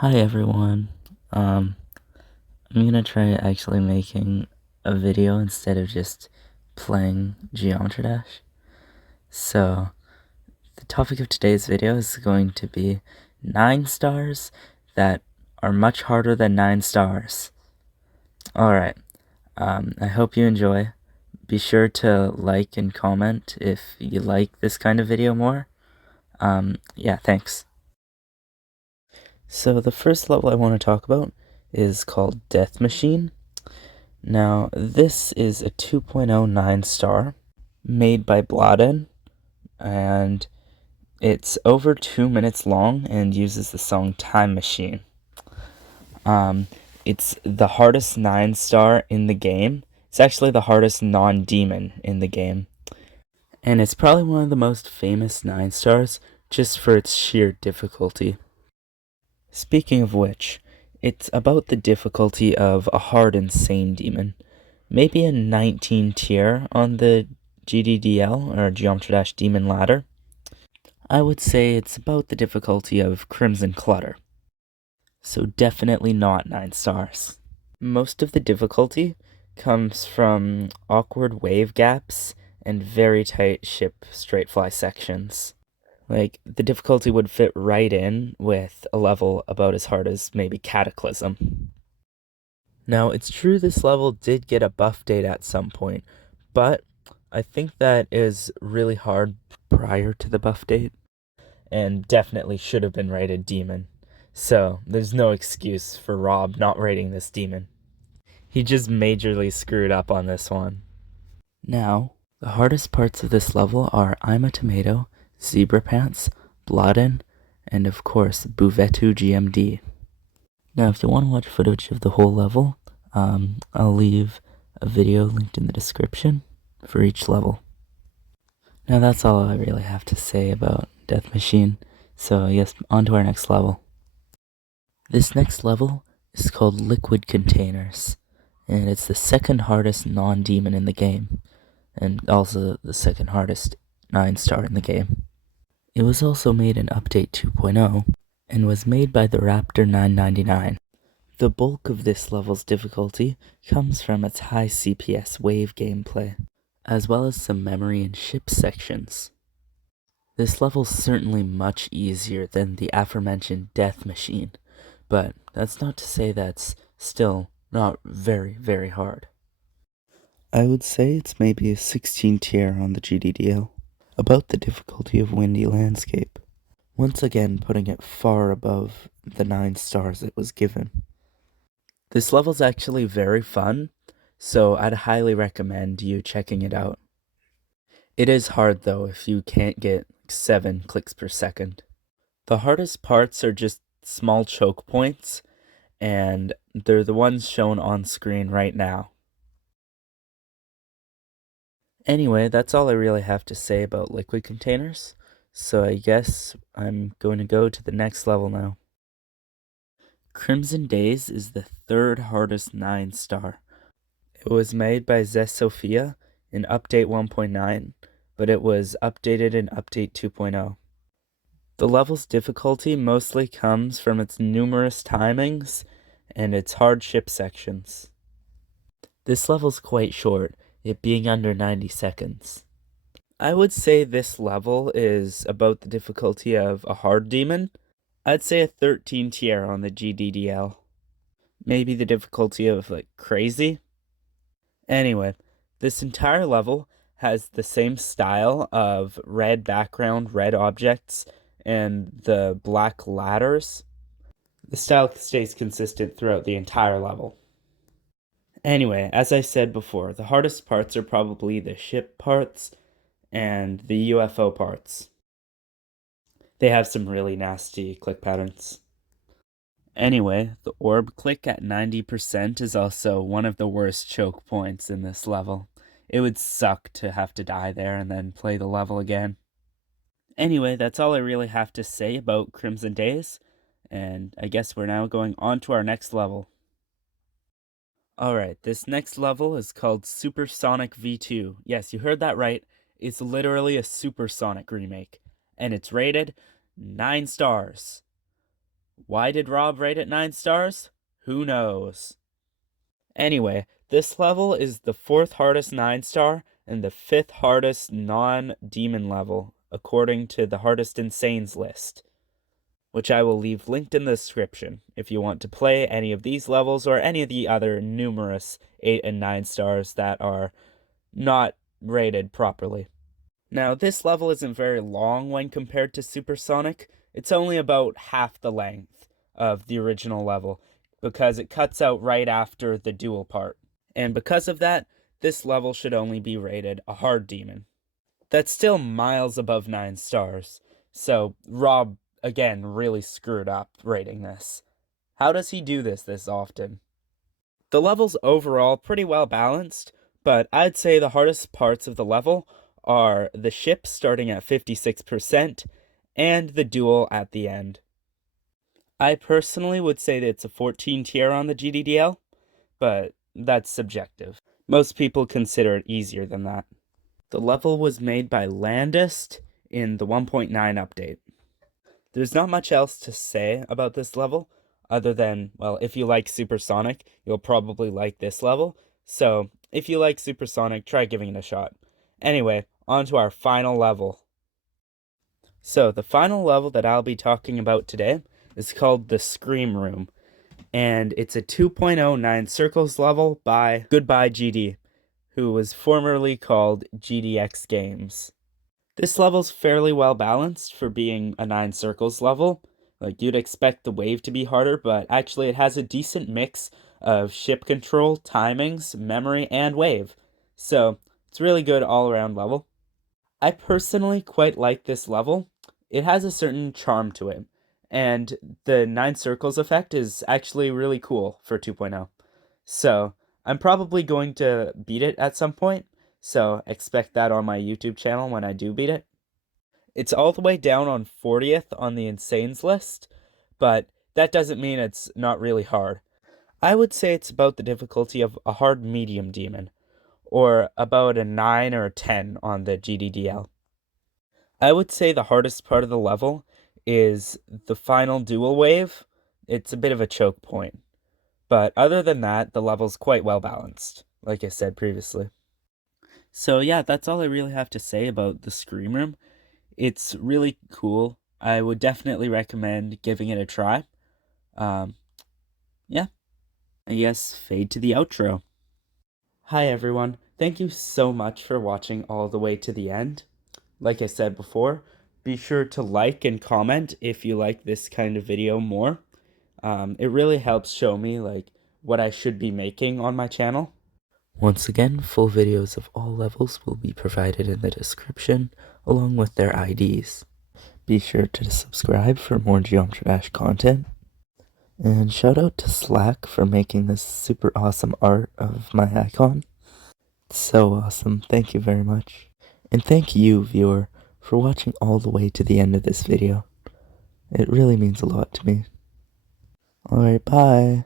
Hi everyone. I'm gonna try actually making a video instead of just playing Geometry Dash. So, the topic of today's video is going to be 9 stars that are much harder than 9 stars. Alright, I hope you enjoy. Be sure to like and comment if you like this kind of video more. Yeah, thanks. So, the first level I want to talk about is called Death Machine. Now, this is a 2.09 star made by Bladen, and it's over 2 minutes long and uses the song Time Machine. It's the hardest 9 star in the game. It's actually the hardest non-demon in the game. And it's probably one of the most famous 9 stars just for its sheer difficulty. Speaking of which, it's about the difficulty of a hard insane demon. Maybe a 19 tier on the GDDL, or Geometry Dash Demon Ladder. I would say it's about the difficulty of Crimson Clutter. So definitely not 9 stars. Most of the difficulty comes from awkward wave gaps and very tight ship straight fly sections. Like, the difficulty would fit right in with a level about as hard as maybe Cataclysm. Now, it's true this level did get a buff date at some point, but I think that is really hard prior to the buff date, and definitely should have been rated Demon. So, there's no excuse for Rob not rating this Demon. He just majorly screwed up on this one. Now, the hardest parts of this level are I'm a Tomato, Zebra Pants, Bladen, and of course, Buvetu GMD. Now, if you want to watch footage of the whole level, I'll leave a video linked in the description for each level. Now, that's all I really have to say about Death Machine, so yes, on to our next level. This next level is called Liquid Containers, and it's the second hardest non-demon in the game, and also the second hardest 9 star in the game. It was also made in Update 2.0, and was made by the Raptor 999. The bulk of this level's difficulty comes from its high CPS wave gameplay, as well as some memory and ship sections. This level's certainly much easier than the aforementioned Death Machine, but that's not to say that's still not very, very hard. I would say it's maybe a 16 tier on the GDDL, about the difficulty of Windy Landscape, once again putting it far above the 9 stars it was given. This level's actually very fun, so I'd highly recommend you checking it out. It is hard though if you can't get 7 clicks per second. The hardest parts are just small choke points, and they're the ones shown on screen right now. Anyway, that's all I really have to say about liquid containers, so I guess I'm going to go to the next level now. Crimson Days is the third hardest 9 star. It was made by Zest Sophia in Update 1.9, but it was updated in Update 2.0. The level's difficulty mostly comes from its numerous timings and its hardship sections. This level's quite short, it being under 90 seconds. I would say this level is about the difficulty of a hard demon. I'd say a 13 tier on the GDDL. Maybe the difficulty of, like, crazy. Anyway, this entire level has the same style of red background, red objects, and the black ladders. The style stays consistent throughout the entire level. Anyway, as I said before, the hardest parts are probably the ship parts and the UFO parts. They have some really nasty click patterns. Anyway, the orb click at 90% is also one of the worst choke points in this level. It would suck to have to die there and then play the level again. Anyway, that's all I really have to say about Crimson Days, and I guess we're now going on to our next level. Alright, this next level is called Supersonic V2. Yes, you heard that right. It's literally a Supersonic remake, and it's rated 9 stars. Why did Rob rate it 9 stars? Who knows? Anyway, this level is the 4th hardest 9-star and the 5th hardest non-demon level, according to the hardest insanes list, which I will leave linked in the description if you want to play any of these levels or any of the other numerous 8 and 9 stars that are not rated properly. Now, this level isn't very long when compared to Supersonic. It's only about half the length of the original level, because it cuts out right after the duel part. And because of that, this level should only be rated a hard demon. That's still miles above 9 stars, so Rob, again, really screwed up rating this. How does he do this often? The level's overall pretty well balanced, but I'd say the hardest parts of the level are the ship starting at 56% and the duel at the end. I personally would say that it's a 14 tier on the GDDL, but that's subjective. Most people consider it easier than that. The level was made by Landist in the 1.9 update. There's not much else to say about this level, other than, well, if you like Supersonic, you'll probably like this level. So, if you like Supersonic, try giving it a shot. Anyway, on to our final level. So, the final level that I'll be talking about today is called the Screamroom, and it's a 2.09 circles level by Goodbye GD, who was formerly called GDX Games. This level's fairly well balanced for being a 9 circles level. Like, you'd expect the wave to be harder, but actually it has a decent mix of ship control, timings, memory, and wave. So, it's a really good all-around level. I personally quite like this level. It has a certain charm to it, and the 9 circles effect is actually really cool for 2.0. So, I'm probably going to beat it at some point, so expect that on my YouTube channel when I do beat it. It's all the way down on 40th on the Insanes list, but that doesn't mean it's not really hard. I would say it's about the difficulty of a hard medium demon, or about a 9 or a 10 on the GDDL. I would say the hardest part of the level is the final duel wave. It's a bit of a choke point. But other than that, the level's quite well balanced, like I said previously. So yeah, that's all I really have to say about the Screamroom. It's really cool. I would definitely recommend giving it a try. Yeah. I guess fade to the outro. Hi everyone. Thank you so much for watching all the way to the end. Like I said before, be sure to like and comment if you like this kind of video more. It really helps show me what I should be making on my channel. Once again, full videos of all levels will be provided in the description, along with their IDs. Be sure to subscribe for more Geometry Dash content. And shout out to Slack for making this super awesome art of my icon. It's so awesome, thank you very much. And thank you, viewer, for watching all the way to the end of this video. It really means a lot to me. Alright, bye.